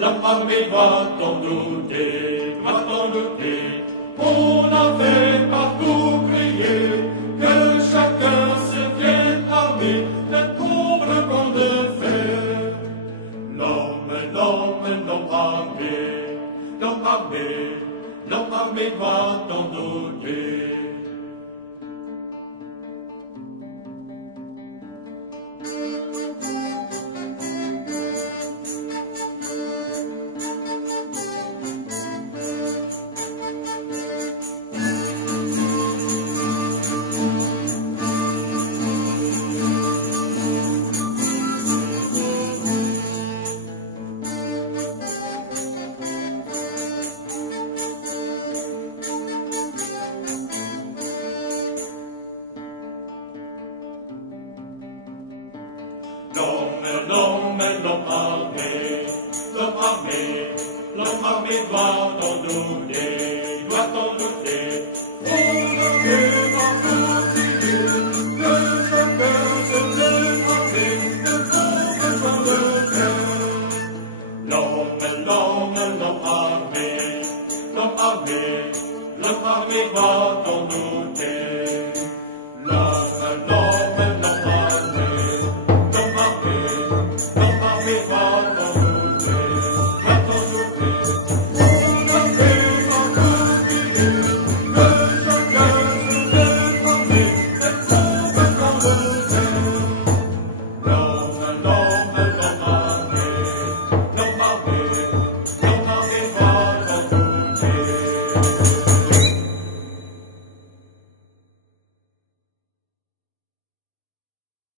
L'homme armé doit-on douter, doit-on douter? On avait partout crié que chacun se tienne armé d'un pauvre con de fer. L'homme armé doit-on douter? L'homme armé doit-on douter, doit-on douter? On avait partout crié que chacun se tienne armé d'un pauvre con de fer. L'homme armé doit-on douter? L'homme armé doit-on douter?